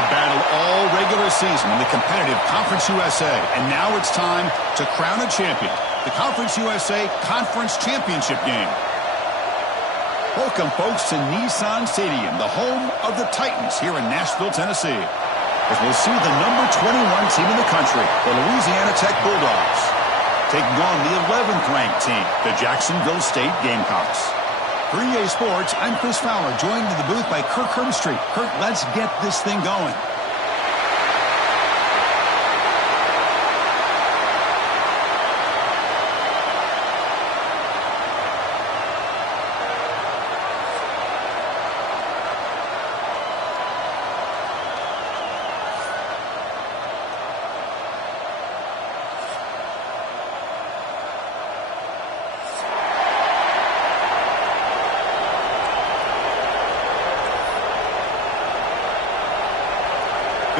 They've battled all regular season in the competitive Conference USA, and now it's time to crown a champion. The Conference USA Conference Championship game. Welcome, folks, to Nissan Stadium, the home of the Titans here in Nashville, Tennessee, as we'll see the number 21 team in the country, the Louisiana Tech Bulldogs, taking on the 11th ranked team, the Jacksonville State Gamecocks. For EA Sports, I'm Chris Fowler, joined in the booth by Kirk Herbstreit. Kirk, let's get this thing going.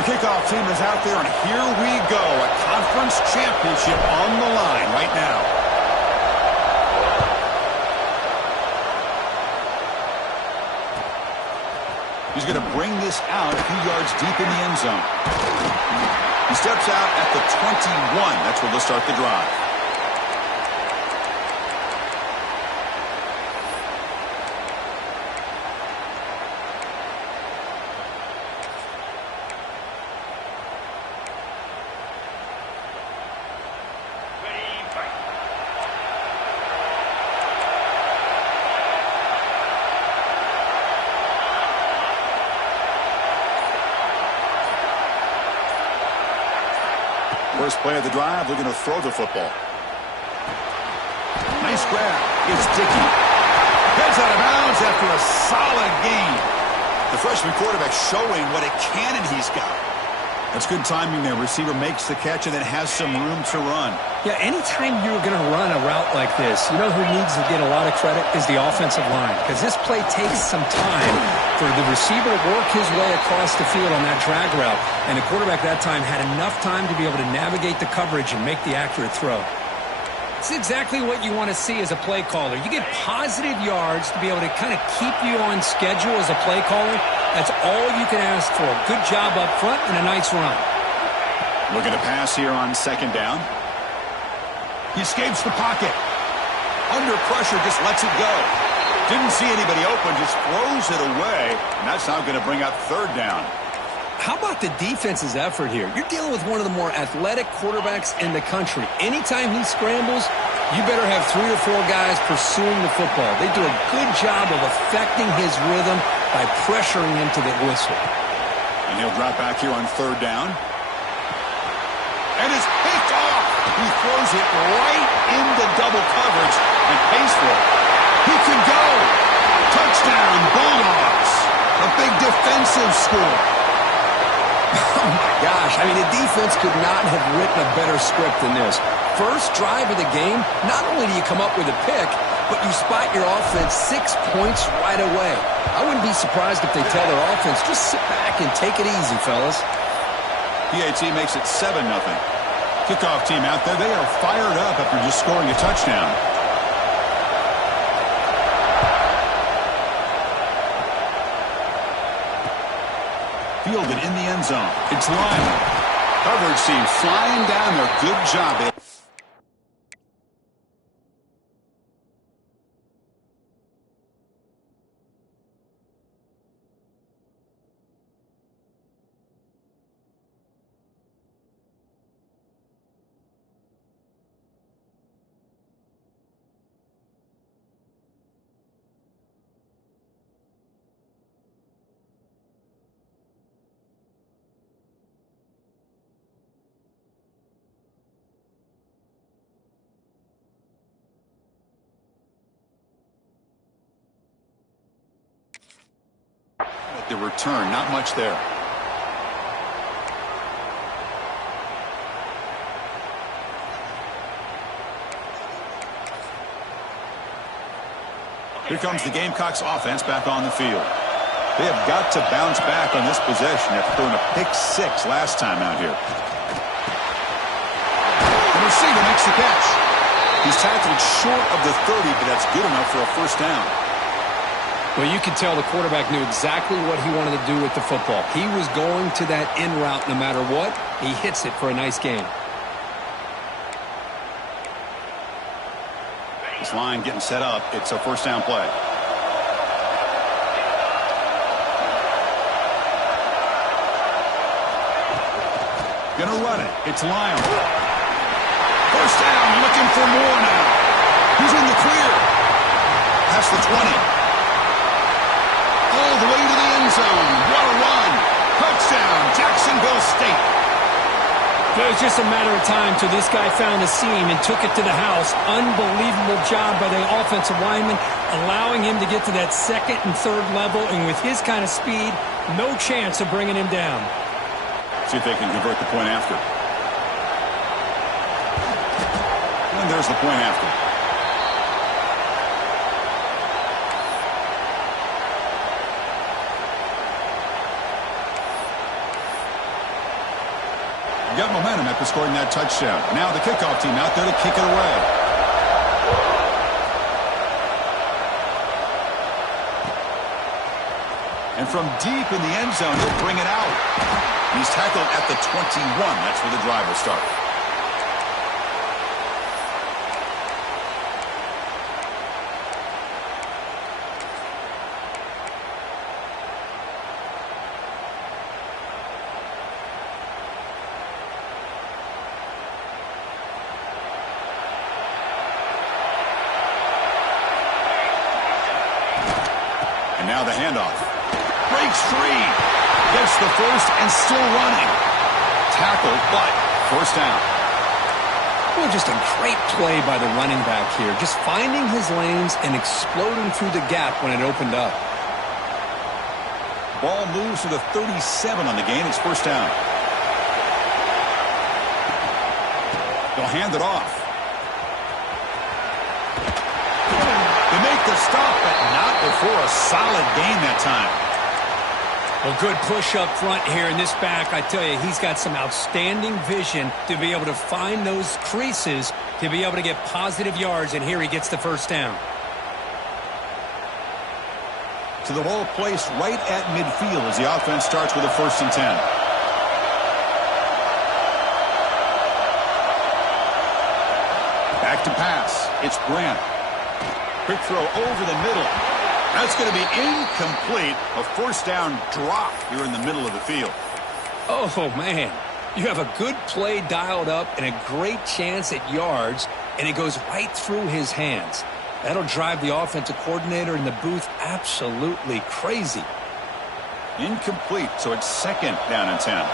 The kickoff team is out there, and here we go. A conference championship on the line right now. He's going to bring this out a few yards deep in the end zone. He steps out at the 21. That's where they'll start the drive. First play of the drive, they're going to throw the football. Nice grab. It's Dickey. Gets out of bounds after a solid gain. The freshman quarterback showing what a cannon he's got. That's good timing there. Receiver makes the catch and then has some room to run. Yeah, anytime you're going to run a route like this, you know who needs to get a lot of credit is the offensive line, because this play takes some time for the receiver to work his way across the field on that drag route, and the quarterback that time had enough time to be able to navigate the coverage and make the accurate throw. It's exactly what you want to see as a play caller. You get positive yards to be able to kind of keep you on schedule as a play caller. That's all you can ask for. Good job up front and a nice run. Looking to pass here on second down. He escapes the pocket. Under pressure, just lets it go. Didn't see anybody open, just throws it away. And that's now going to bring up third down. How about the defense's effort here? You're dealing with one of the more athletic quarterbacks in the country. Anytime he scrambles, you better have 3 or 4 guys pursuing the football. They do a good job of affecting his rhythm by pressuring him to the whistle. And he'll drop back here on third down. And it's picked off. He throws it right into double coverage and pays for it. He can go. Touchdown, Bulldogs. A big defensive score. Oh, my gosh. I mean, the defense could not have written a better script than this. First drive of the game, not only do you come up with a pick, but you spot your offense 6 points right away. I wouldn't be surprised if they tell their offense, just sit back and take it easy, fellas. PAT makes it 7-0. Kickoff team out there, they are fired up after just scoring a touchdown. Fielded in the end zone. It's Lyon. Coverage team flying down there. Good job. The return, not much there. Here comes the Gamecocks offense back on the field. They have got to bounce back on this possession after throwing a pick-6 last time out here. The receiver makes the catch. He's tackled short of the 30, but that's good enough for a first down. Well, you could tell the quarterback knew exactly what he wanted to do with the football. He was going to that in route no matter what. He hits it for a nice gain. This line getting set up. It's a first down play. Gonna run it. It's Lyle. First down, looking for more now. He's in the clear. Past the 20. All the way to the end zone. What a run. Touchdown, Jacksonville State. It was just a matter of time till this guy found a seam and took it to the house. Unbelievable job by the offensive lineman, allowing him to get to that second and third level. And with his kind of speed, no chance of bringing him down. See if they can convert the point after. And there's the point after. Got momentum after scoring that touchdown. Now the kickoff team out there to kick it away. And from deep in the end zone, he'll bring it out. He's tackled at the 21. That's where the drive will start. And now the handoff. Breaks free. Gets the first and still running. Tackled, but first down. Well, just a great play by the running back here. Just finding his lanes and exploding through the gap when it opened up. Ball moves to the 37 on the gain. It's first down. They'll hand it off. They make the stop, but not before a solid gain that time. Well, good push up front here in this back. I tell you, he's got some outstanding vision to be able to find those creases to be able to get positive yards, and here he gets the first down. To the ball placed right at midfield as the offense starts with a 1st and 10. Back to pass. It's Grant. Quick throw over the middle. That's going to be incomplete. A first down drop here in the middle of the field. Oh, man. You have a good play dialed up and a great chance at yards, and it goes right through his hands. That'll drive the offensive coordinator in the booth absolutely crazy. Incomplete, so it's 2nd down and 10.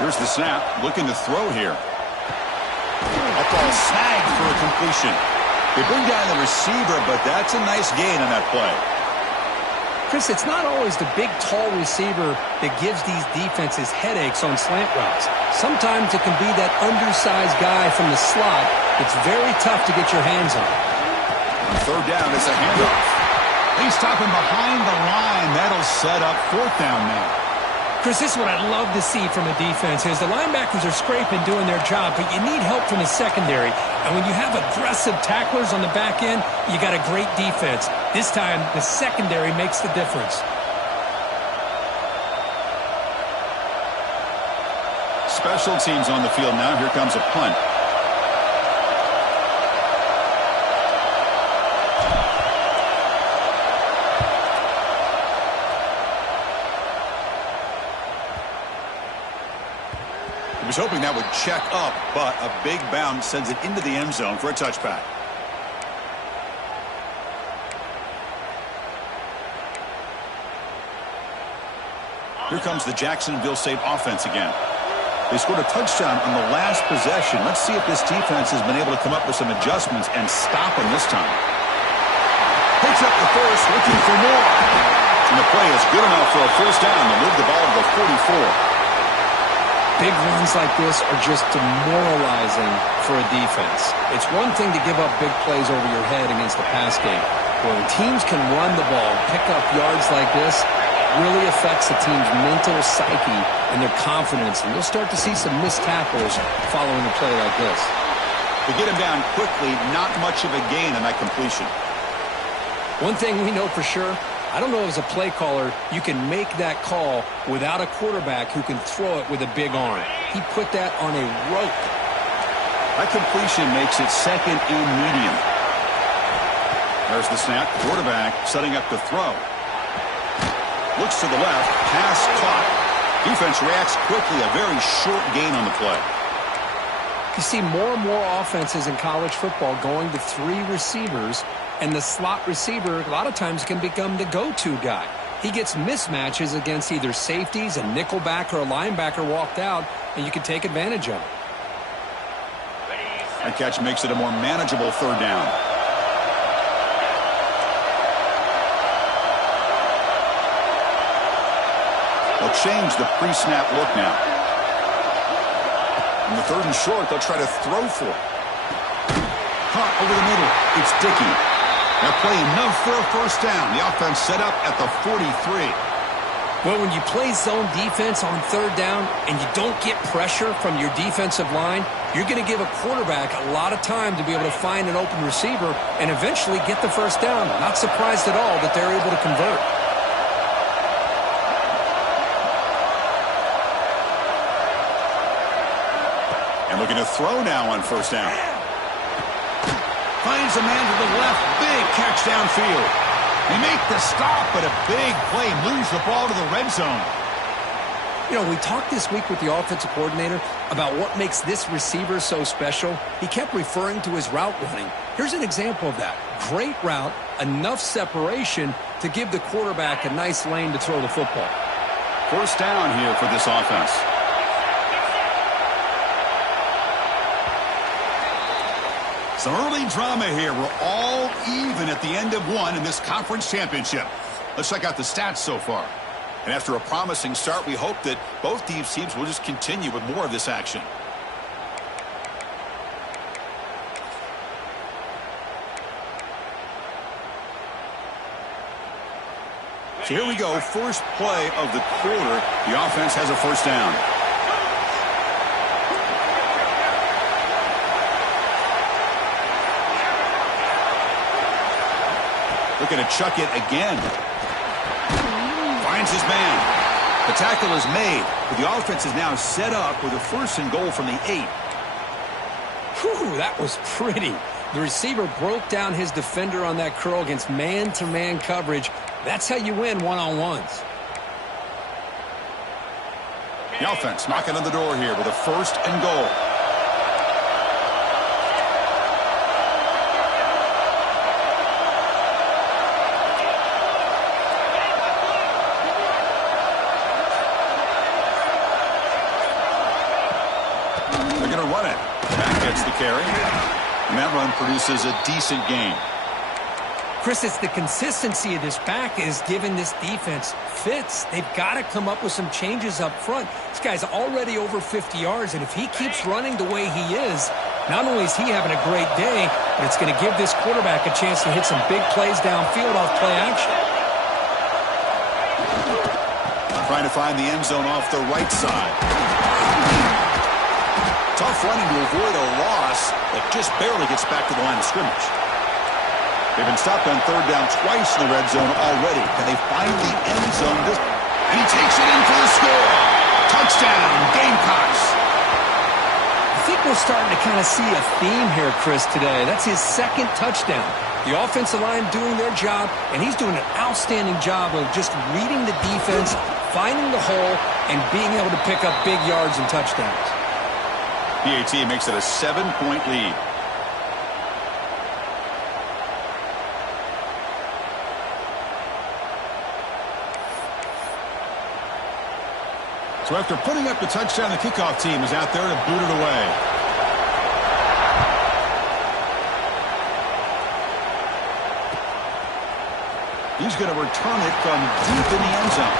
Here's the snap, looking to throw here. A ball snagged for a completion. They bring down the receiver, but that's a nice gain on that play. Chris, it's not always the big, tall receiver that gives these defenses headaches on slant routes. Sometimes it can be that undersized guy from the slot that's very tough to get your hands on. On 3rd down, it's a handoff. He's stopping behind the line. That'll set up 4th down now. Chris, this is what I love to see from a defense is the linebackers are scraping, doing their job, but you need help from the secondary. And when you have aggressive tacklers on the back end, you got a great defense. This time, the secondary makes the difference. Special teams on the field now. Here comes a punt. Was hoping that would check up, but a big bounce sends it into the end zone for a touchback. Here comes the Jacksonville State offense again. They scored a touchdown on the last possession. Let's see if this defense has been able to come up with some adjustments and stop them this time. Picks up the first, looking for more. And the play is good enough for a first down to move the ball to the 44. Big runs like this are just demoralizing for a defense. It's one thing to give up big plays over your head against the pass game. When teams can run the ball, pick up yards like this, really affects a team's mental psyche and their confidence, and you'll start to see some missed tackles following a play like this. To get him down quickly, not much of a gain on that completion. One thing we know for sure, I don't know as a play caller, you can make that call without a quarterback who can throw it with a big arm. He put that on a rope. That completion makes it second and medium. There's the snap. Quarterback setting up to throw. Looks to the left. Pass caught. Defense reacts quickly. A very short gain on the play. You see more and more offenses in college football going to 3 receivers, and the slot receiver a lot of times can become the go-to guy. He gets mismatches against either safeties, a nickelback, or a linebacker walked out, and you can take advantage of it. That catch makes it a more manageable third down. They'll change the pre-snap look now. In the third and short, they'll try to throw for it. Caught over the middle. It's Dickey. They'll play enough for a first down. The offense set up at the 43. Well, when you play zone defense on third down and you don't get pressure from your defensive line, you're going to give a quarterback a lot of time to be able to find an open receiver and eventually get the first down. Not surprised at all that they're able to convert. And looking to throw now on first down. Finds a man to the left. Big catch downfield. They make the stop, but a big play moves the ball to the red zone. You know, we talked this week with the offensive coordinator about what makes this receiver so special. He kept referring to his route running. Here's an example of that. Great route, enough separation to give the quarterback a nice lane to throw the football. First down here for this offense. Some early drama here. We're all even at the end of one in this conference championship. Let's check out the stats so far. And after a promising start, we hope that both these teams will just continue with more of this action. So here we go. First play of the quarter. The offense has a first down. Looking to chuck it again. Finds his man. The tackle is made, but the offense is now set up with a first and goal from the 8. Whew, that was pretty. The receiver broke down his defender on that curl against man-to-man coverage. That's how you win one-on-ones. The offense knocking on the door here with a first and goal. Carry. And that run produces a decent gain. Chris, it's the consistency of this back is giving this defense fits. They've got to come up with some changes up front. This guy's already over 50 yards, and if he keeps running the way he is, not only is he having a great day, but it's going to give this quarterback a chance to hit some big plays downfield off play action. Trying to find the end zone off the right side. Tough running to avoid a loss, but just barely gets back to the line of scrimmage. They've been stopped on third down twice in the red zone already. Can they find the end zone? And he takes it in for the score. Touchdown, Gamecocks. I think we're starting to kind of see a theme here, Chris, today. That's his second touchdown. The offensive line doing their job, and he's doing an outstanding job of just reading the defense, finding the hole, and being able to pick up big yards and touchdowns. PAT makes it a 7-point lead. So after putting up the touchdown, the kickoff team is out there to boot it away. He's going to return it from deep in the end zone.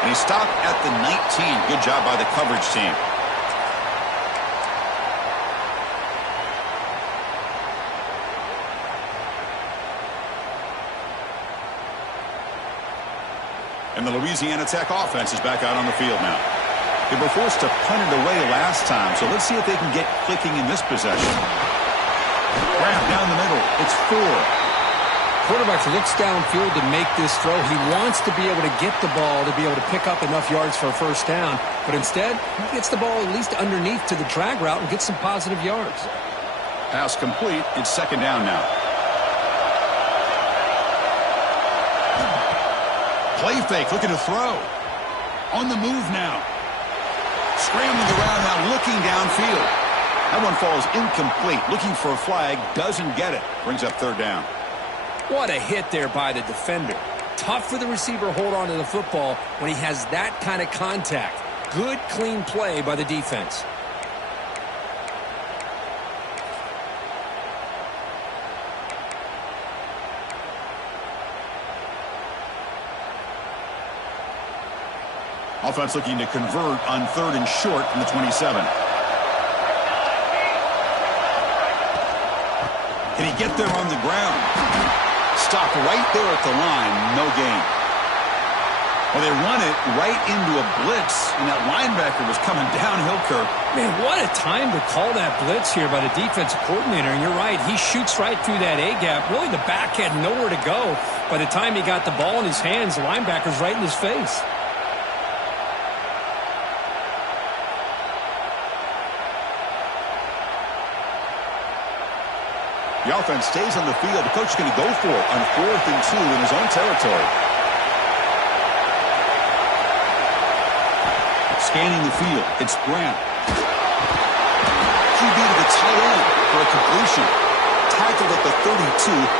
And he stopped at the 19. Good job by the coverage team. And the Louisiana Tech offense is back out on the field now. They were forced to punt it away last time, so let's see if they can get clicking in this possession. Grab down the middle. It's 4. Quarterback looks downfield to make this throw. He wants to be able to get the ball to be able to pick up enough yards for a first down. But instead, he gets the ball at least underneath to the drag route and gets some positive yards. Pass complete. It's 2nd down now. Play fake, looking to throw. On the move now. Scrambling around now, looking downfield. That one falls incomplete. Looking for a flag, doesn't get it. Brings up 3rd down. What a hit there by the defender. Tough for the receiver to hold on to the football when he has that kind of contact. Good, clean play by the defense. Offense looking to convert on 3rd and short from the 27. Can he get there on the ground? Stop right there at the line. No gain. Well, they run it right into a blitz, and that linebacker was coming downhill, Kirk. Man, what a time to call that blitz here by the defensive coordinator. And you're right, he shoots right through that A-gap. Really, the back had nowhere to go. By the time he got the ball in his hands, the linebacker's right in his face. The offense stays on the field. The coach is going to go for it on 4th and 2 in his own territory. Scanning the field. It's Grant. QB to the tight end for a completion. Tackled at the 32.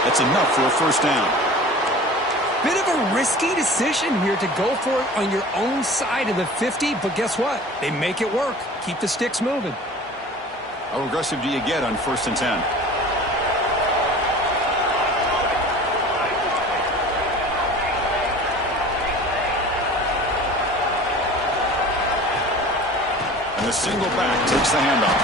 That's enough for a first down. Bit of a risky decision here to go for it on your own side of the 50, but guess what? They make it work. Keep the sticks moving. How aggressive do you get on 1st and 10? And the single back takes the handoff.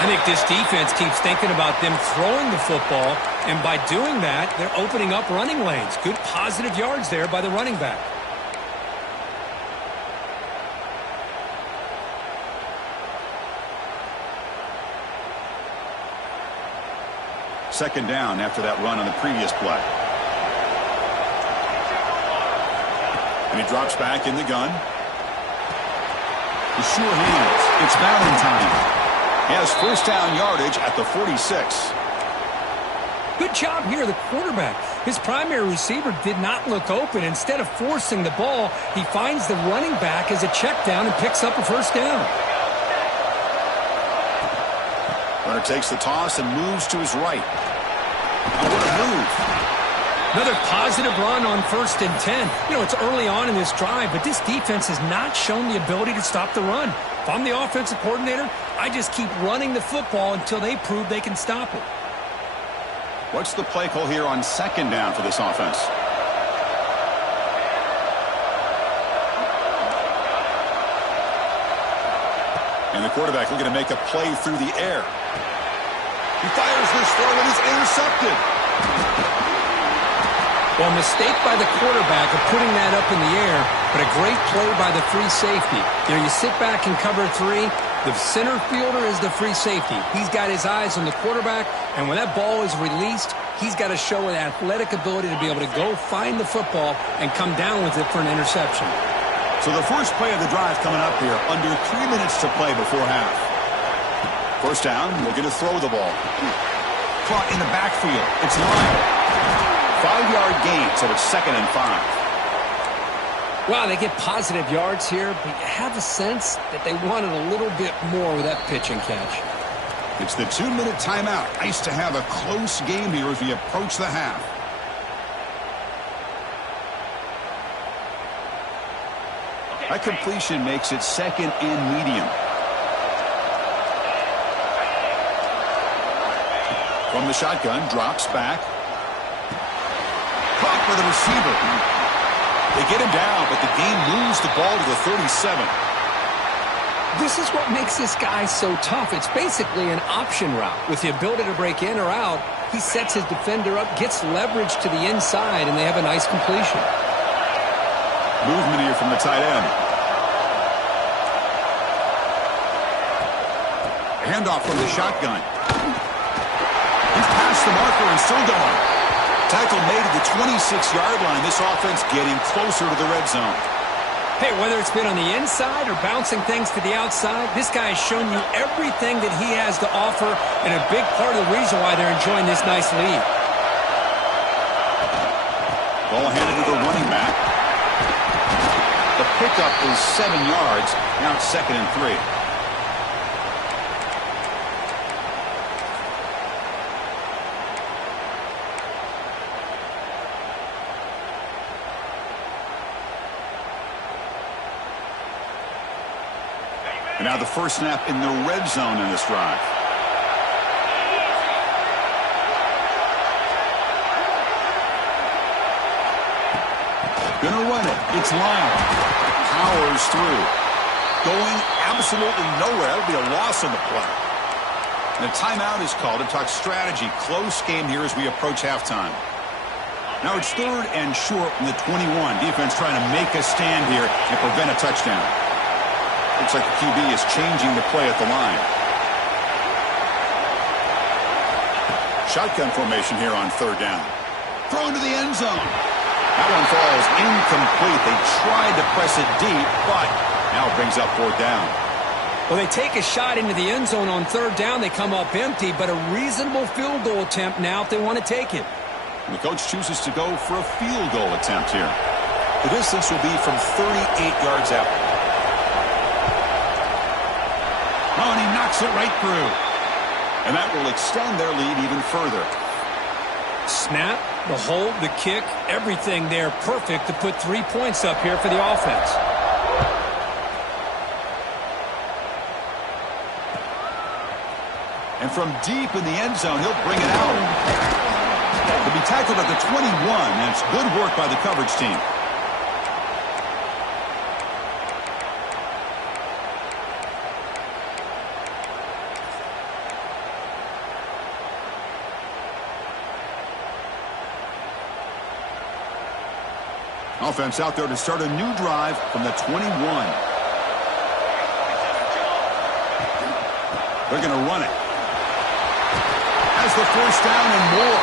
I think this defense keeps thinking about them throwing the football, and by doing that, they're opening up running lanes. Good positive yards there by the running back. Second down after that run on the previous play. And he drops back in the gun. The sure hands. It's Valentine. He has first down yardage at the 46. Good job here, the quarterback. His primary receiver did not look open. Instead of forcing the ball, he finds the running back as a check down and picks up a first down. Runner takes the toss and moves to his right. Oh, what a move. Another positive run on 1st and 10. You know, it's early on in this drive, but this defense has not shown the ability to stop the run. If I'm the offensive coordinator, I just keep running the football until they prove they can stop it. What's the play call here on second down for this offense? And the quarterback looking to make a play through the air. He fires this throw and is intercepted. Well, mistake by the quarterback of putting that up in the air, but a great play by the free safety. You know, you sit back in cover 3. The center fielder is the free safety. He's got his eyes on the quarterback, and when that ball is released, he's got to show an athletic ability to be able to go find the football and come down with it for an interception. So the first play of the drive coming up here, under 3 minutes to play before half. First down, looking to throw the ball. Caught in the backfield. It's Lyle. 5-yard gain, so it's 2nd and 5. Wow, they get positive yards here, but you have a sense that they wanted a little bit more with that pitch and catch. It's the 2-minute timeout. Nice to have a close game here as we approach the half. That completion makes it 2nd and medium. From the shotgun, drops back. Caught by the receiver. They get him down, but the game moves the ball to the 37. This is what makes this guy so tough. It's basically an option route. With the ability to break in or out, he sets his defender up, gets leverage to the inside, and they have a nice completion. movement here from the tight end. Handoff from the shotgun. He's past the marker and still going. Tackle made at the 26-yard line. This offense getting closer to the red zone. Hey, whether it's been on the inside or bouncing things to the outside, this guy has shown you everything that he has to offer, and a big part of the reason why they're enjoying this nice lead. Ball handed to the running back. The pickup is 7 yards. Now it's 2nd and 3. And now the first snap in the red zone in this drive. Gonna run it. It's Lyon. Powers through. Going absolutely nowhere. That'll be a loss on the play. And a timeout is called to talk strategy. Close game here as we approach halftime. Now it's 3rd and short from the 21. Defense trying to make a stand here and prevent a touchdown. Looks like the QB is changing the play at the line. Shotgun formation here on 3rd down. Thrown to the end zone. That one falls incomplete. They tried to press it deep, but now it brings up 4th down. Well, they take a shot into the end zone on 3rd down. They come up empty, but a reasonable field goal attempt now if they want to take it. And the coach chooses to go for a field goal attempt here. The distance will be from 38 yards out. Oh, and he knocks it right through. And that will extend their lead even further. Snap, the hold, the kick, everything there perfect to put 3 points up here for the offense. And from deep in the end zone, he'll bring it out. He'll be tackled at the 21. That's good work by the coverage team. Offense out there to start a new drive from the 21. They're going to run it. Has the first down and more.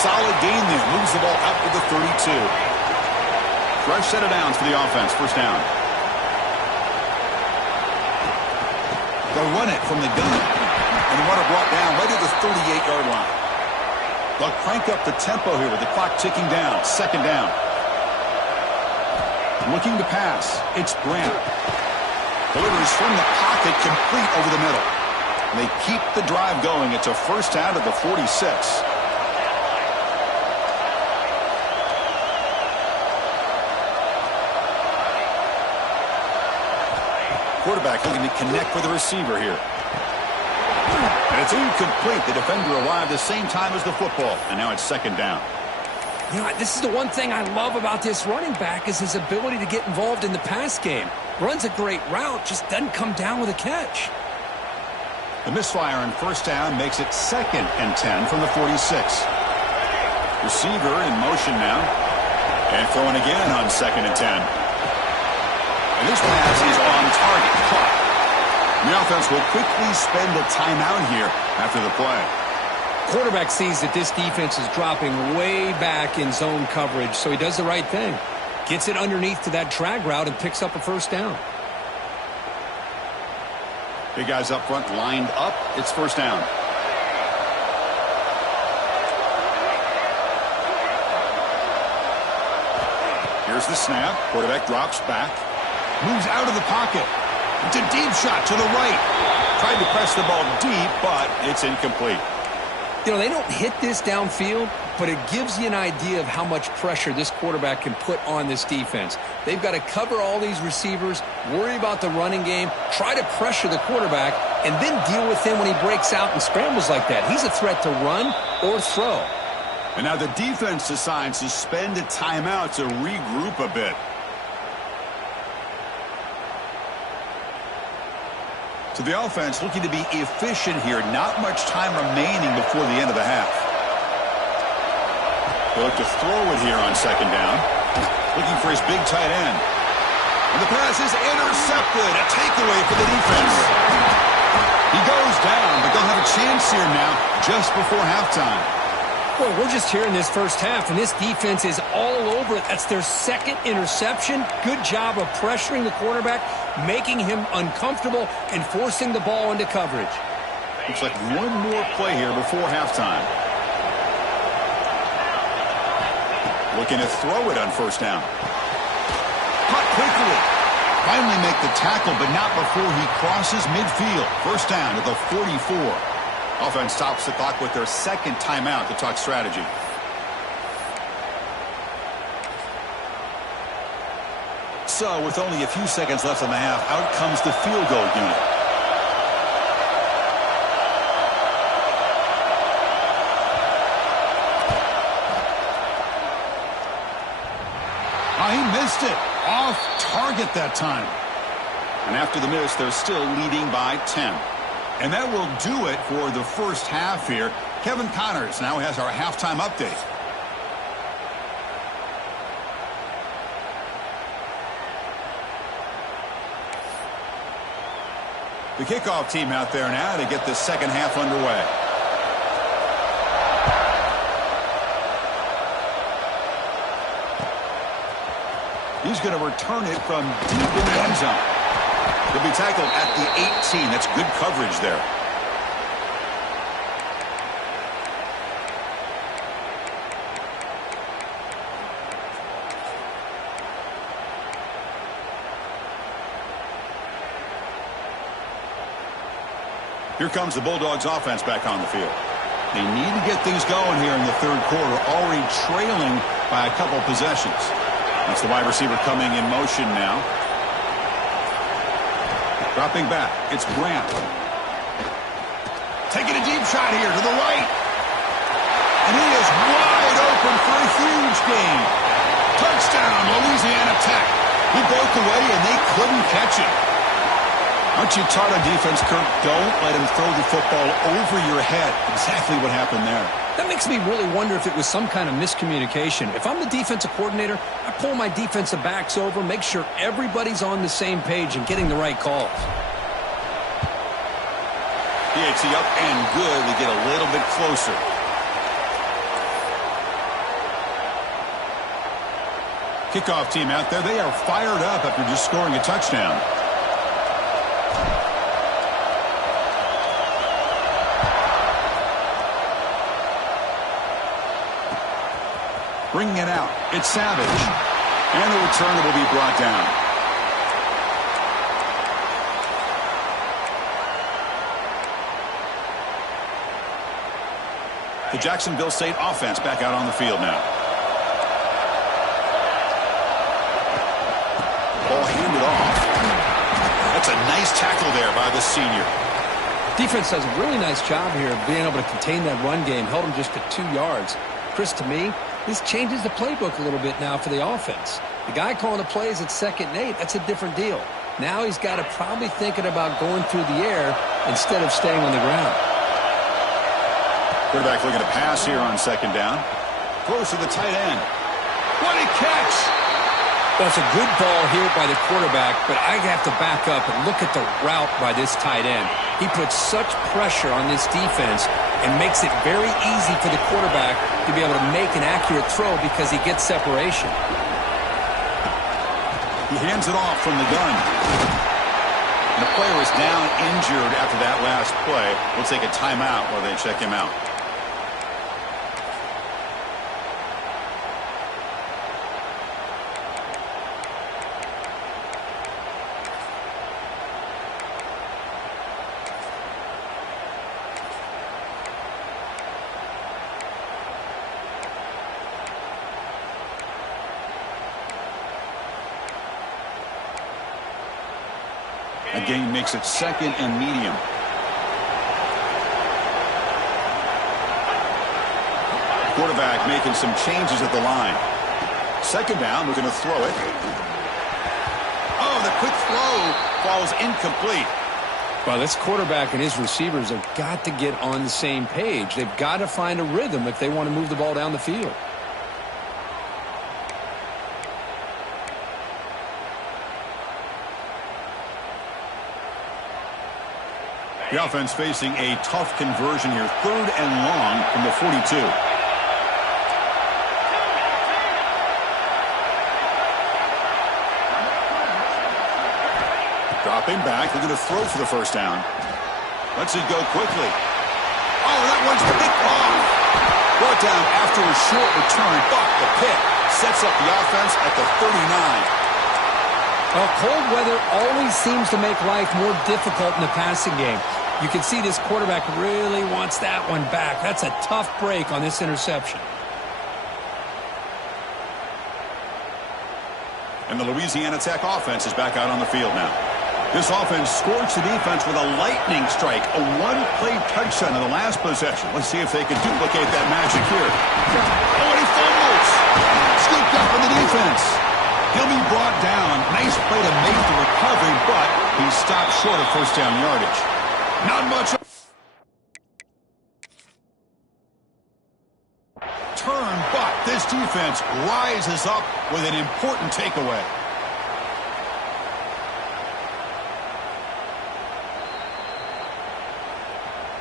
Solid gain there. Moves the ball up to the 32. Fresh set of downs for the offense. First down. They'll run it from the gun. And the runner brought down right at the 38-yard line. They'll crank up the tempo here with the clock ticking down. 2nd down. Looking to pass. It's Grant. Delivers from the pocket, complete over the middle. And they keep the drive going. It's a first down at the 46. Quarterback looking to connect with the receiver here. And it's incomplete. The defender arrived the same time as the football. And now it's 2nd down. You know, this is the one thing I love about this running back is his ability to get involved in the pass game. Runs a great route, just doesn't come down with a catch. The misfire on first down makes it 2nd and 10 from the 46. Receiver in motion now. And throwing again on 2nd and 10. And this pass is on target. Caught. The offense will quickly spend a timeout here after the play. Quarterback sees that this defense is dropping way back in zone coverage, so he does the right thing. Gets it underneath to that drag route and picks up a first down. Big guys up front lined up. It's first down. Here's the snap. Quarterback drops back. Moves out of the pocket. It's a deep shot to the right. Tried to press the ball deep, but it's incomplete. You know, they don't hit this downfield, but it gives you an idea of how much pressure this quarterback can put on this defense. They've got to cover all these receivers, worry about the running game, try to pressure the quarterback, and then deal with him when he breaks out and scrambles like that. He's a threat to run or throw. And now the defense decides to spend a timeout to regroup a bit. So the offense looking to be efficient here. Not much time remaining before the end of the half. They look to throw it here on 2nd down. Looking for his big tight end. And the pass is intercepted. A takeaway for the defense. He goes down, but they'll have a chance here now just before halftime. Boy, we're just here in this first half, and this defense is all over it. That's their second interception. Good job of pressuring the quarterback, making him uncomfortable, and forcing the ball into coverage. Looks like one more play here before halftime. Looking to throw it on first down. Caught quickly. Finally make the tackle, but not before he crosses midfield. First down to the 44. Offense stops the clock with their second timeout to talk strategy. So, with only a few seconds left in the half, out comes the field goal unit. Oh, he missed it. Off target that time. And after the miss, they're still leading by 10. And that will do it for the first half here. Kevin Connors now has our halftime update. The kickoff team out there now to get the second half underway. He's going to return it from deep in the end zone. He'll be tackled at the 18. That's good coverage there. Here comes the Bulldogs offense back on the field. They need to get things going here in the third quarter, already trailing by a couple possessions. That's the wide receiver coming in motion now. Dropping back, it's Grant. Taking a deep shot here to the right. And he is wide open for a huge gain. Touchdown, Louisiana Tech. He broke away and they couldn't catch it. Aren't you taught on defense, Kirk? Don't let him throw the football over your head. Exactly what happened there. That makes me really wonder if it was some kind of miscommunication. If I'm the defensive coordinator, I pull my defensive backs over, make sure everybody's on the same page and getting the right calls. PAT up and good. We get a little bit closer. Kickoff team out there. They are fired up after just scoring a touchdown. Bringing it out, it's Savage. And the return will be brought down. The Jacksonville State offense back out on the field now. Ball handed off. That's a nice tackle there by the senior. Defense does a really nice job here of being able to contain that run game, held them just to 2 yards. Chris, to me, this changes the playbook a little bit now for the offense. The guy calling the plays at 2nd and 8, that's a different deal. Now he's got to probably thinking about going through the air instead of staying on the ground. Quarterback looking to pass here on 2nd down. Close to the tight end. What a catch! Well, it's a good ball here by the quarterback, but I have to back up and look at the route by this tight end. He puts such pressure on this defense and makes it very easy for the quarterback to be able to make an accurate throw because he gets separation. He hands it off from the gun. And the player is down injured after that last play. We'll take a timeout while they check him out. A gain makes it 2nd and medium. Quarterback making some changes at the line. 2nd down, we're going to throw it. Oh, the quick throw falls incomplete. Well, this quarterback and his receivers have got to get on the same page. They've got to find a rhythm if they want to move the ball down the field. The offense facing a tough conversion here. 3rd and long from the 42. Dropping back. They're going to throw for the first down. Lets it go quickly. Oh, that one's picked off. Brought down after a short return, but the pick sets up the offense at the 39. Well, cold weather always seems to make life more difficult in the passing game. You can see this quarterback really wants that one back. That's a tough break on this interception. And the Louisiana Tech offense is back out on the field now. This offense scorched the defense with a lightning strike, a one-play touchdown in the last possession. Let's see if they can duplicate that magic here. Oh, and he fumbles. Scooped up in the defense. He'll be brought down. Nice play to make the recovery, but he stopped short of first down yardage. Not much. Turn, but this defense rises up with an important takeaway.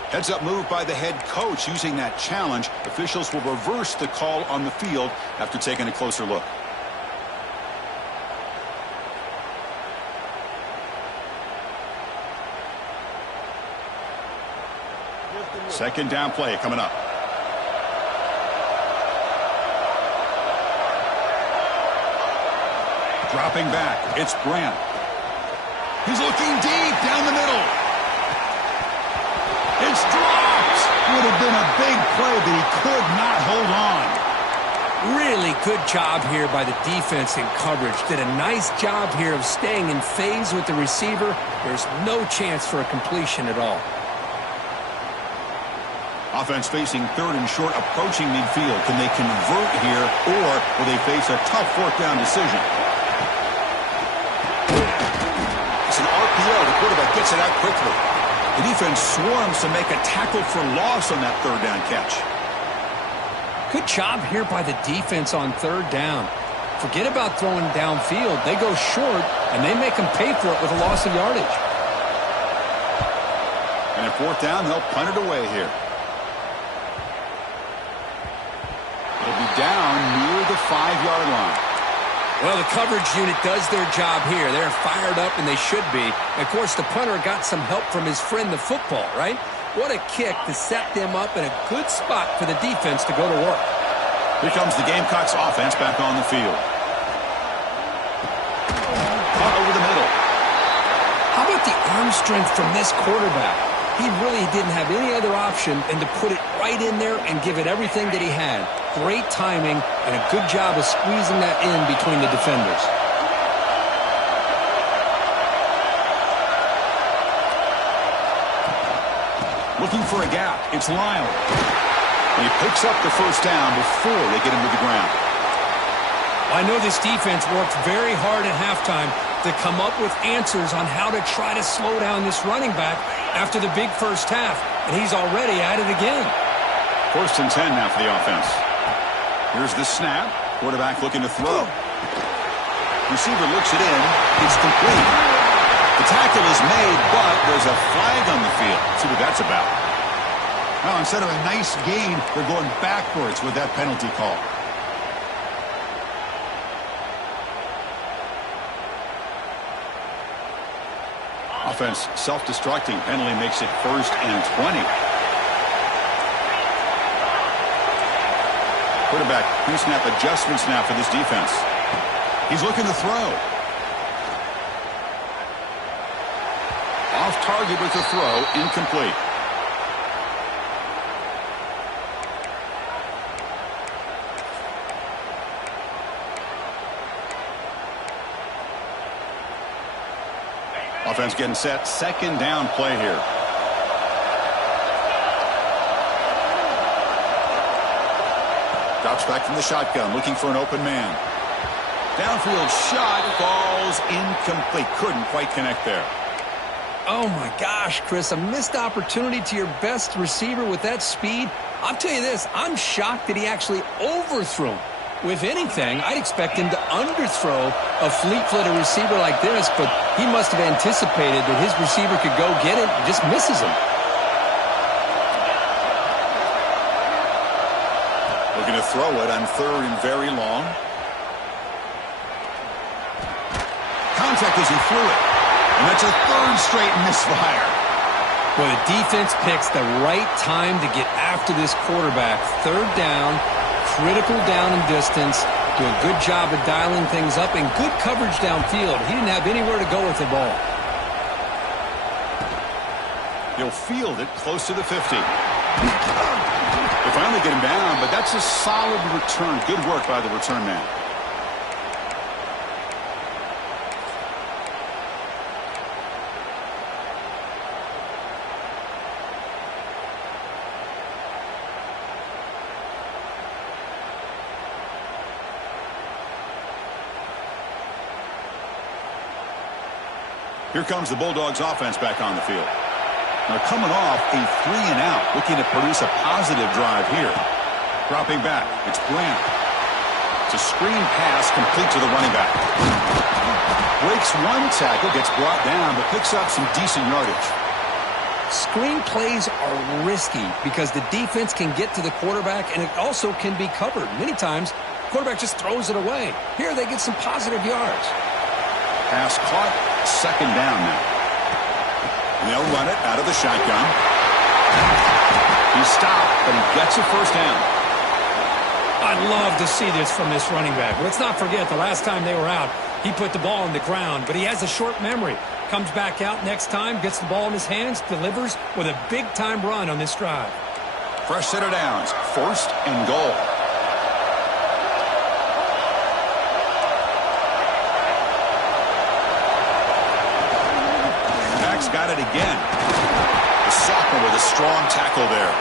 Heads-up move by the head coach using that challenge. Officials will reverse the call on the field after taking a closer look. Second down play coming up. Dropping back, it's Grant. He's looking deep down the middle. It's dropped. Would have been a big play, but he could not hold on. Really good job here by the defense in coverage. Did a nice job here of staying in phase with the receiver. There's no chance for a completion at all. Offense facing 3rd and short, approaching midfield. Can they convert here, or will they face a tough 4th down decision? It's an RPO. The quarterback gets it out quickly. The defense swarms to make a tackle for loss on that 3rd down catch. Good job here by the defense on 3rd down. Forget about throwing downfield. They go short, and they make them pay for it with a loss of yardage. And at 4th down, they'll punt it away here. It'll be down near the 5-yard line. Well, the coverage unit does their job here. They're fired up, and they should be. Of course, the punter got some help from his friend, the football, right? What a kick to set them up in a good spot for the defense to go to work. Here comes the Gamecocks offense back on the field. Caught over the middle. How about the arm strength from this quarterback? He really didn't have any other option than to put it right in there and give it everything that he had. Great timing and a good job of squeezing that in between the defenders. Looking for a gap. It's Lyle. And he picks up the first down before they get him to the ground. I know this defense worked very hard at halftime to come up with answers on how to try to slow down this running back after the big first half, and he's already at it again. 1st and 10 now for the offense. Here's the snap. Quarterback looking to throw. Receiver looks it in. It's complete. The tackle is made, but there's a flag on the field. Let's see what that's about. Well, instead of a nice gain, they're going backwards with that penalty call. Offense self-destructing. Penalty makes it 1st and 20. Quarterback pre-snap adjustments now for this defense. He's looking to throw. Off target with the throw, incomplete. Offense getting set. 2nd down play here. Drops back from the shotgun, looking for an open man. Downfield shot falls incomplete. Couldn't quite connect there. Oh, my gosh, Chris, a missed opportunity to your best receiver with that speed. I'll tell you this, I'm shocked that he actually overthrew him. If anything, I'd expect him to underthrow a fleet-footed receiver like this, but he must have anticipated that his receiver could go get it and just misses him. Looking to throw it on 3rd and very long. Contact as he threw it. And that's a 3rd straight misfire. Well, the defense picks the right time to get after this quarterback. 3rd down, critical down and distance. Do a good job of dialing things up and good coverage downfield. He didn't have anywhere to go with the ball. He'll field it close to the 50. They finally get him down, but that's a solid return. Good work by the return man. Here comes the Bulldogs offense back on the field. Now coming off a 3-and-out, looking to produce a positive drive here. Dropping back, it's Brown. It's a screen pass complete to the running back. Breaks one tackle, gets brought down, but picks up some decent yardage. Screen plays are risky because the defense can get to the quarterback and it also can be covered. Many times, the quarterback just throws it away. Here they get some positive yards. Pass caught, 2nd down now. And they'll run it out of the shotgun. He's stopped, but he gets a 1st down. I'd love to see this from this running back. Let's not forget the last time they were out, he put the ball on the ground, but he has a short memory. Comes back out next time, gets the ball in his hands, delivers with a big-time run on this drive. Fresh set of downs, 1st and goal. Got it again. The sophomore with a strong tackle there.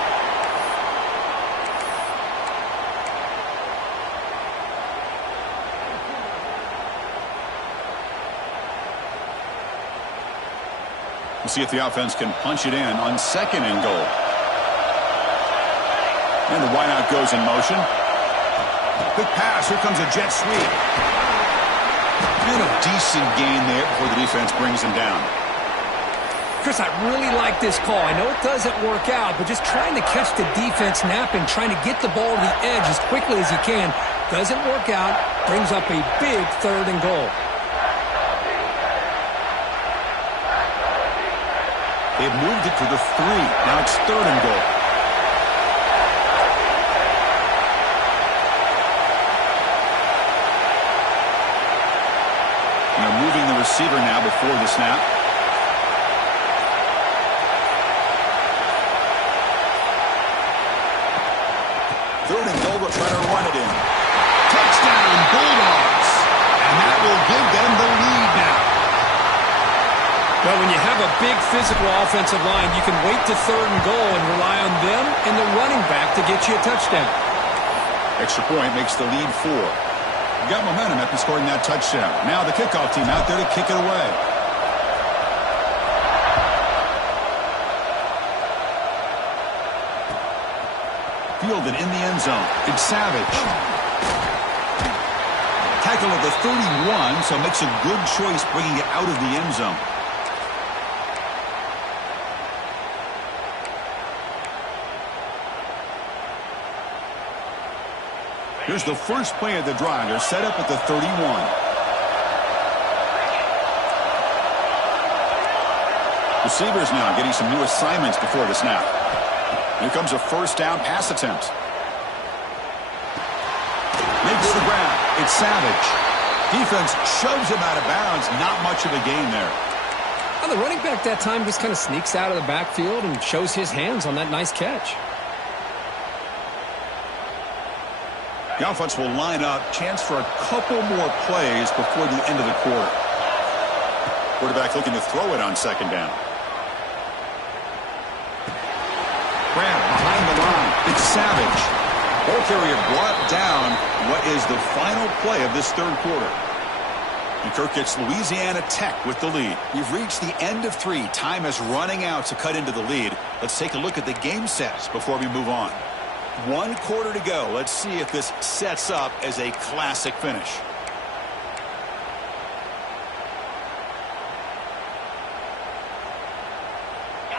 We'll see if the offense can punch it in on 2nd and goal. And the wideout goes in motion. Quick pass. Here comes a jet sweep. And a decent gain there before the defense brings him down. Chris, I really like this call. I know it doesn't work out, but just trying to catch the defense napping, trying to get the ball to the edge as quickly as he can. Doesn't work out. Brings up a big 3rd and goal. They've moved it to the 3. Now it's 3rd and goal. And they're moving the receiver now before the snap. Will try to run it in. Touchdown, Bulldogs. And that will give them the lead now. Well, when you have a big physical offensive line, you can wait to 3rd and goal and rely on them and the running back to get you a touchdown. Extra point makes the lead 4. You got momentum after scoring that touchdown. Now the kickoff team out there to kick it away. Fielded in the end zone. It's Savage. Tackle at the 31, so makes a good choice bringing it out of the end zone. Here's the first play of the drive. They're set up at the 31. Receivers now getting some new assignments before the snap. Here comes a 1st down pass attempt. Makes the grab. It's Savage. Defense shoves him out of bounds. Not much of a gain there. Well, the running back that time just kind of sneaks out of the backfield and shows his hands on that nice catch. The offense will line up. Chance for a couple more plays before the end of the quarter. Quarterback looking to throw it on 2nd down. Grab behind the line. It's Savage. Ball carrier brought down. What is the final play of this 3rd quarter? And Kirk gets Louisiana Tech with the lead. We've reached the end of 3. Time is running out to cut into the lead. Let's take a look at the game sets before we move on. 1 quarter to go. Let's see if this sets up as a classic finish.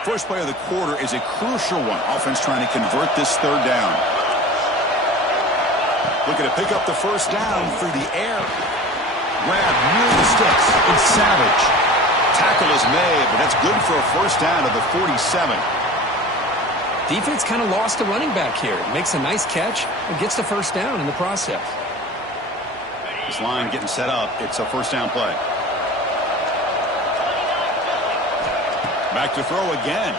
First play of the quarter is a crucial one. Offense trying to convert this 3rd down. Looking to pick up the 1st down through the air. Grab near the sticks. It's Savage. Tackle is made, but that's good for a 1st down to the 47. Defense kind of lost a running back here. Makes a nice catch and gets the 1st down in the process. This line getting set up. It's a 1st down play. Back to throw again.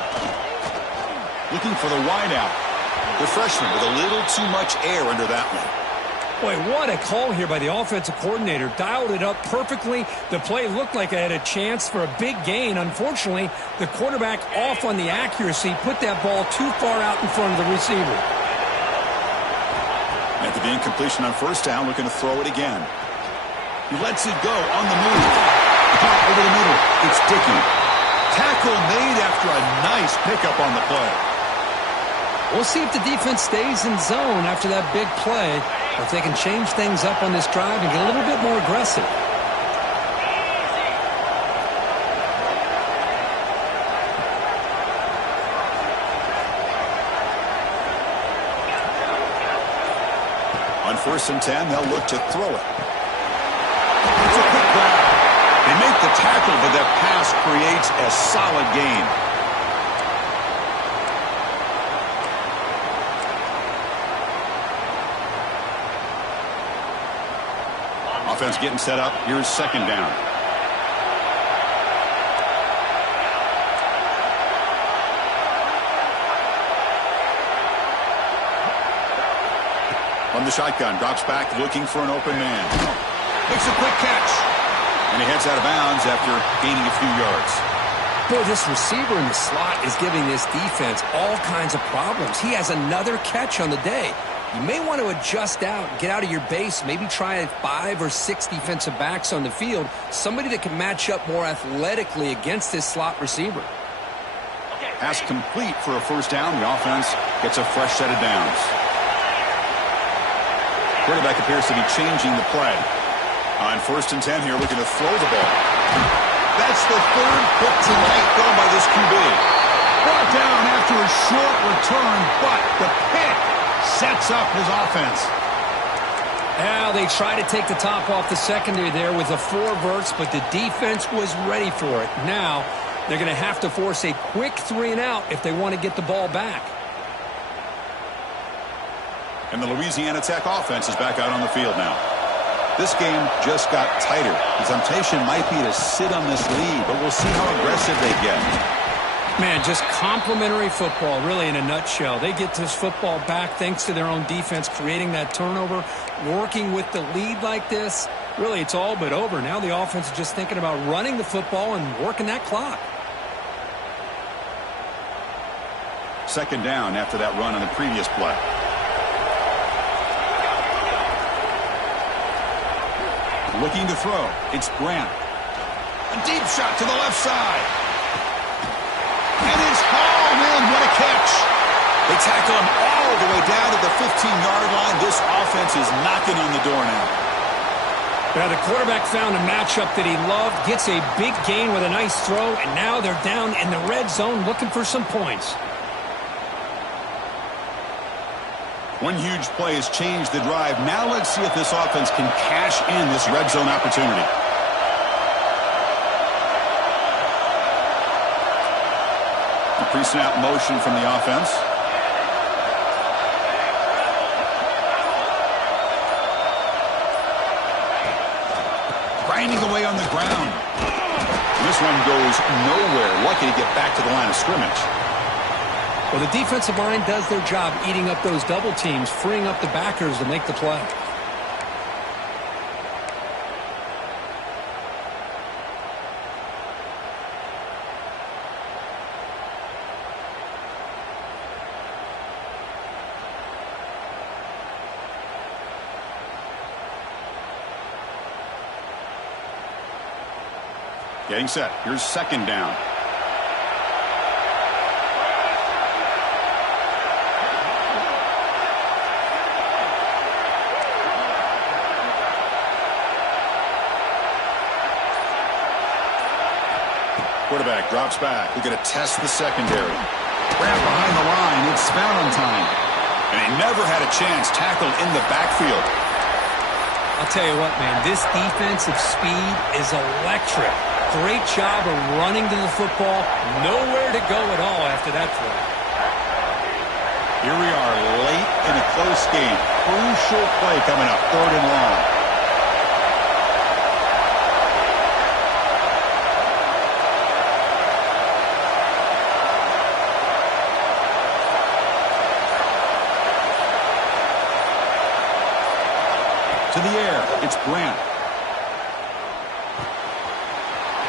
Looking for the wideout. The freshman with a little too much air under that one. Boy, what a call here by the offensive coordinator. Dialed it up perfectly. The play looked like it had a chance for a big gain. Unfortunately, the quarterback off on the accuracy, put that ball too far out in front of the receiver. After the incompletion on 1st down, looking to throw it again. He lets it go on the move. Caught over the middle. It's Dickey. Tackle made after a nice pickup on the play. We'll see if the defense stays in zone after that big play, or if they can change things up on this drive and get a little bit more aggressive. On 1st and 10, they'll look to throw it. It's a quick grab. They make the tackle, but that pass creates a solid gain. Offense getting set up. Here's 2nd down. From the shotgun, drops back looking for an open man. Makes a quick catch. And he heads out of bounds after gaining a few yards. Boy, this receiver in the slot is giving this defense all kinds of problems. He has another catch on the day. You may want to adjust out, get out of your base, maybe try 5 or 6 defensive backs on the field, somebody that can match up more athletically against this slot receiver. Pass complete for a 1st down. The offense gets a fresh set of downs. Quarterback appears to be changing the play. On 1st and 10 here, looking to throw the ball. That's the 3rd pick tonight thrown by this QB. Brought down after a short return, but the pick sets up his offense. Now they try to take the top off the secondary there with the 4 verts, but the defense was ready for it. Now they're going to have to force a quick 3 and out if they want to get the ball back. And the Louisiana Tech offense is back out on the field now. This game just got tighter. The temptation might be to sit on this lead, but we'll see how aggressive they get. Man, just complimentary football, really, in a nutshell. They get this football back thanks to their own defense, creating that turnover, working with the lead like this. Really, it's all but over. Now the offense is just thinking about running the football and working that clock. 2nd down after that run on the previous play. Looking to throw. It's Grant. A deep shot to the left side. And it's hauled in. What a catch. They tackle him all the way down to the 15-yard line. This offense is knocking on the door now. Now the quarterback found a matchup that he loved, gets a big gain with a nice throw, and now they're down in the red zone looking for some points. One huge play has changed the drive. Now let's see if this offense can cash in this red zone opportunity. The pre-snap motion from the offense. Grinding away on the ground. This one goes nowhere. Lucky to get back to the line of scrimmage. Well, the defensive line does their job eating up those double teams, freeing up the backers to make the play. Getting set. Here's 2nd down. quarterback drops back. We're going to test the secondary. Grab behind the line. It's Valentine. And he never had a chance tackled in the backfield. I'll tell you what, man, this defensive speed is electric. Great job of running to the football. Nowhere to go at all after that play. Here we are late in a close game. Crucial play coming up, 3rd and long. To the air, it's Grant.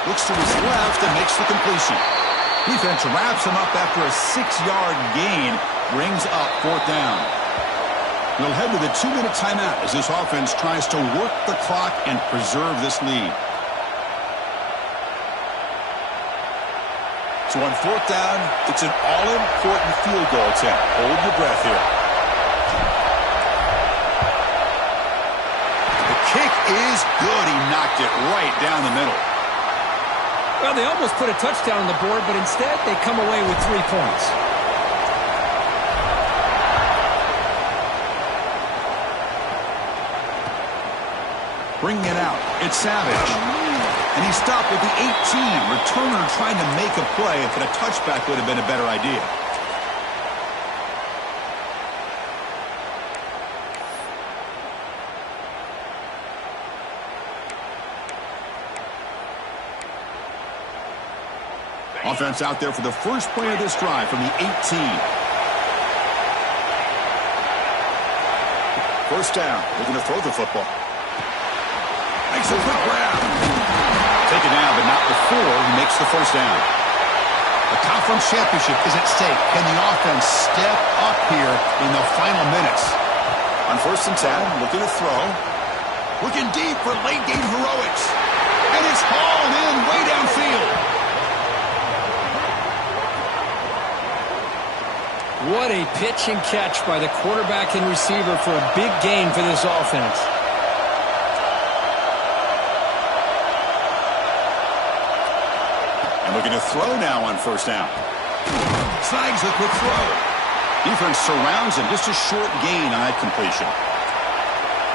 Looks to his left and makes the completion. Defense wraps him up after a 6-yard gain. Brings up 4th down. We'll head to the 2-minute timeout as this offense tries to work the clock and preserve this lead. So on 4th down, it's an all-important field goal attempt. Hold your breath here. The kick is good. He knocked it right down the middle. Well, they almost put a touchdown on the board, but instead they come away with 3 points. Bringing it out, it's Savage. And he stopped with the 18. Returner trying to make a play, but a touchback would have been a better idea. Offense out there for the first play of this drive from the 18. 1st down. They're going to throw the football. Makes a quick grab. Taken down, but not before he makes the 1st down. The conference championship is at stake. Can the offense step up here in the final minutes? On 1st and 10, looking to throw. Looking deep for late-game heroics. And it's hauled in way downfield. What a pitch and catch by the quarterback and receiver for a big gain for this offense. And looking to throw now on 1st down. Snags the quick throw. Defense surrounds him. Just a short gain on that completion.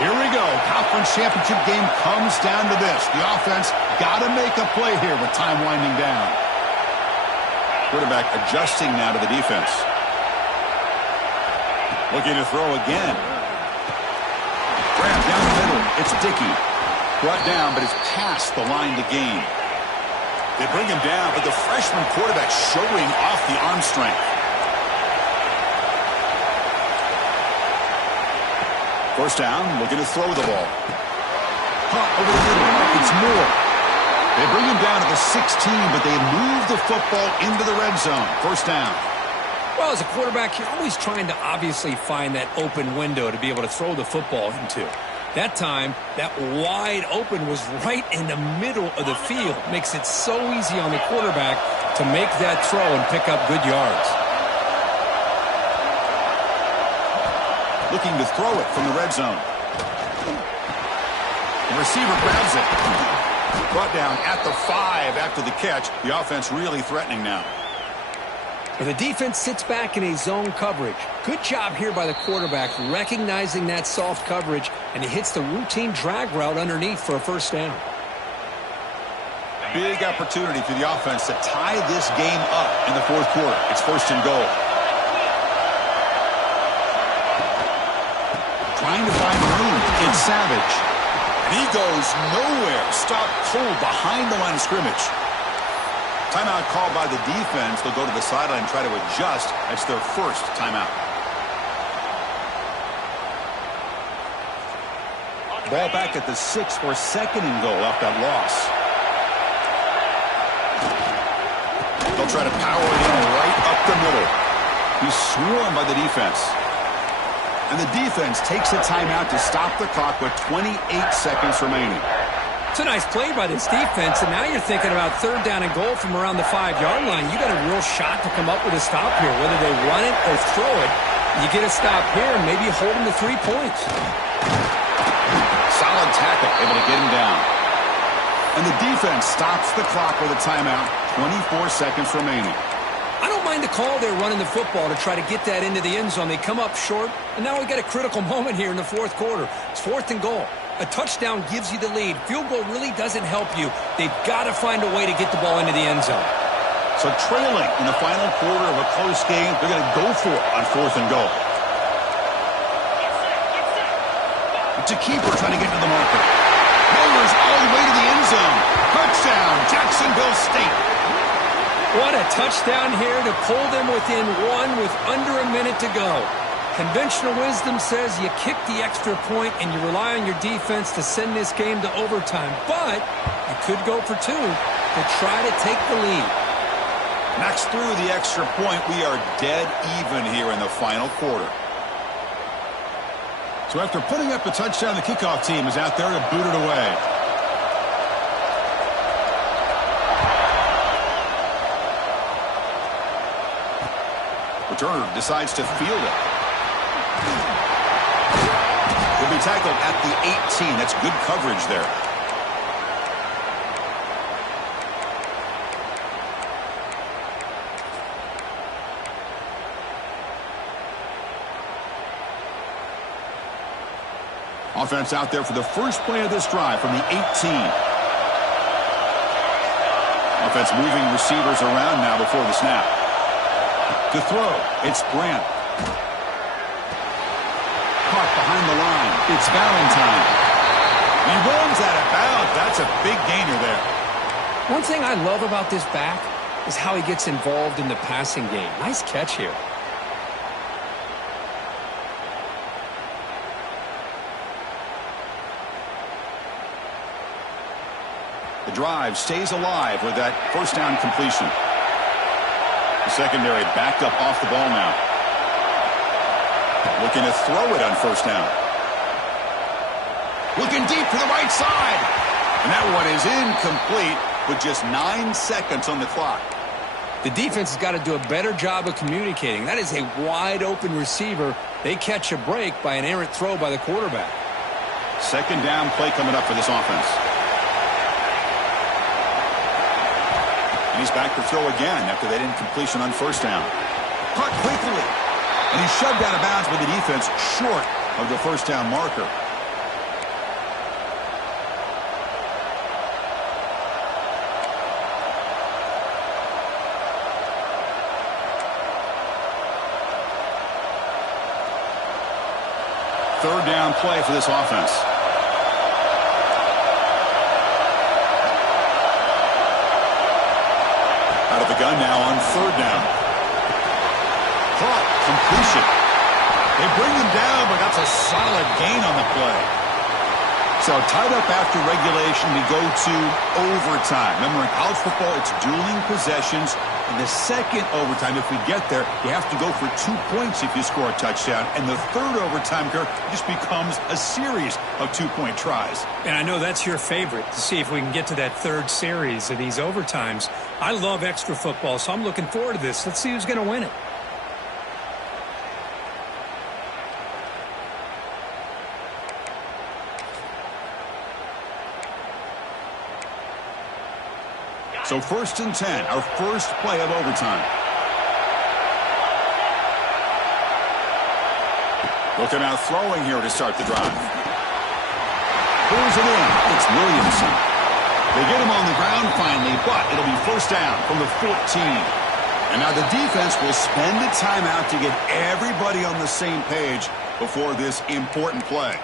Here we go. Conference championship game comes down to this. The offense got to make a play here with time winding down. Quarterback adjusting now to the defense. Looking to throw again. Grab down the middle. It's Dickey. Brought down, but it's past the line to gain. They bring him down, but the freshman quarterback showing off the arm strength. 1st down, looking to throw the ball. Punt over the middle. It's Moore. They bring him down to the 16, but they move the football into the red zone. 1st down. Well, as a quarterback, you're always trying to obviously find that open window to be able to throw the football into. That time, that wide open was right in the middle of the field. Makes it so easy on the quarterback to make that throw and pick up good yards. Looking to throw it from the red zone. The receiver grabs it. Brought down at the 5 after the catch. The offense really threatening now. But the defense sits back in a zone coverage. Good job here by the quarterback recognizing that soft coverage, and he hits the routine drag route underneath for a 1st down. Big opportunity for the offense to tie this game up in the 4th quarter. It's 1st and goal. Trying to find room. It's Savage. And he goes nowhere. Stopped cold behind the line of scrimmage. Timeout called by the defense. They'll go to the sideline and try to adjust. That's their 1st timeout. Ball back at the 6 for 2nd and goal off that loss. They'll try to power it in right up the middle. He's swarmed by the defense. And the defense takes a timeout to stop the clock with 28 seconds remaining. It's a nice play by this defense, and now you're thinking about 3rd down and goal from around the 5-yard line. You got a real shot to come up with a stop here. Whether they run it or throw it, you get a stop here and maybe hold them to 3 points. Solid tackle, able to get him down. And the defense stops the clock with a timeout. 24 seconds remaining. I don't mind the call they're running the football to try to get that into the end zone. They come up short, and now we got a critical moment here in the fourth quarter. It's 4th and goal. A touchdown gives you the lead. Field goal really doesn't help you. They've got to find a way to get the ball into the end zone. So trailing in the final quarter of a close game, they're going to go for it on 4th and goal. It's a keeper trying to get to the marker. Rollers all the way to the end zone. Touchdown, Jacksonville State. What a touchdown here to pull them within one with under a minute to go. Conventional wisdom says you kick the extra point and you rely on your defense to send this game to overtime. But you could go for 2 to try to take the lead. Knocks through the extra point. We are dead even here in the final quarter. So after putting up a touchdown, the kickoff team is out there to boot it away. Returner decides to field it. Will be tackled at the 18. That's good coverage there. Offense out there for the first play of this drive from the 18. Offense moving receivers around now before the snap. To throw, it's Grant. Caught behind the line. It's Valentine. He runs out of bounds. That's a big gainer there. One thing I love about this back is how he gets involved in the passing game. Nice catch here. The drive stays alive with that first down completion. The secondary backed up off the ball now. Looking to throw it on first down. Looking deep to the right side. And that one is incomplete with just 9 seconds on the clock. The defense has got to do a better job of communicating. That is a wide open receiver. They catch a break by an errant throw by the quarterback. Second down play coming up for this offense. And he's back to throw again after that incompletion on first down. Caught quickly. And he's shoved out of bounds with the defense short of the first down marker. Third down play for this offense. Out of the gun now on third down. Caught. Completion. They bring him down, but that's a solid gain on the play. So tied up after regulation, we go to overtime. Remember, in college football, it's dueling possessions. In the second overtime, if we get there, you have to go for 2 points if you score a touchdown. And the third overtime, Kirk, just becomes a series of 2-point tries. And I know that's your favorite, to see if we can get to that third series of these overtimes. I love extra football, so I'm looking forward to this. Let's see who's going to win it. So 1st and 10, our first play of overtime. Looking out throwing here to start the drive. Pulls it in. It's Williamson. They get him on the ground finally, but it'll be first down from the 14. And now the defense will spend the timeout to get everybody on the same page before this important play.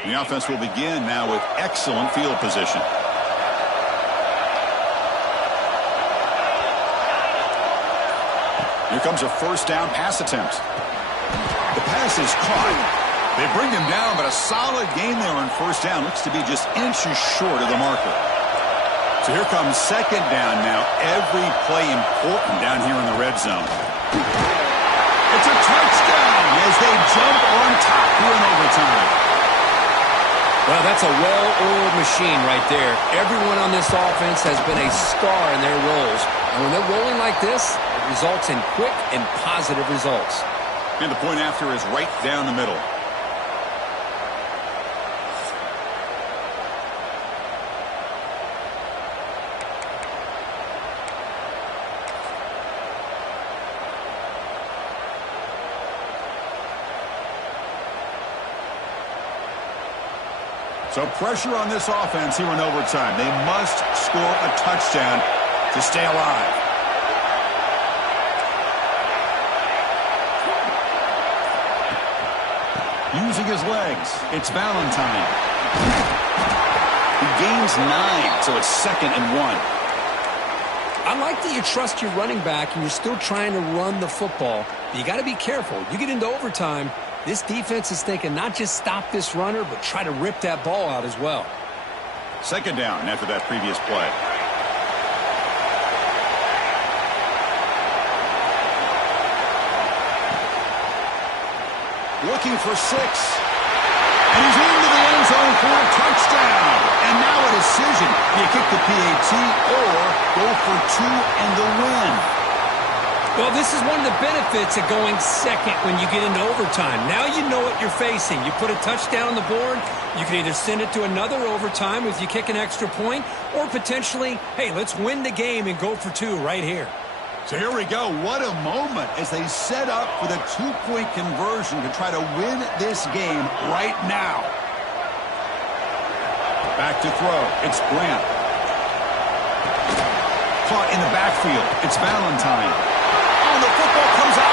The offense will begin now with excellent field position. Here comes a first down pass attempt. The pass is caught. They bring him down, but a solid gain there on first down. Looks to be just inches short of the marker. So here comes second down now. Every play important down here in the red zone. It's a touchdown as they jump on top here in overtime. Well, that's a well-oiled machine right there. Everyone on this offense has been a star in their roles. And when they're rolling like this, it results in quick and positive results. And the point after is right down the middle. So pressure on this offense here in overtime. They must score a touchdown to stay alive. Using his legs, it's Valentine. He gains 9, so it's 2nd and 1. I like that you trust your running back and you're still trying to run the football. But you got to be careful. You get into overtime, this defense is thinking not just stop this runner, but try to rip that ball out as well. 2nd down after that previous play. Looking for 6. And he's into the end zone for a touchdown. And now a decision. Do you kick the PAT or go for 2 and the win? Well, this is one of the benefits of going second when you get into overtime. Now you know what you're facing. You put a touchdown on the board, you can either send it to another overtime if you kick an extra point, or potentially, hey, let's win the game and go for 2 right here. So here we go. What a moment as they set up for the 2-point conversion to try to win this game right now. Back to throw. It's Grant. Caught in the backfield. It's Valentine. Oh, the football comes out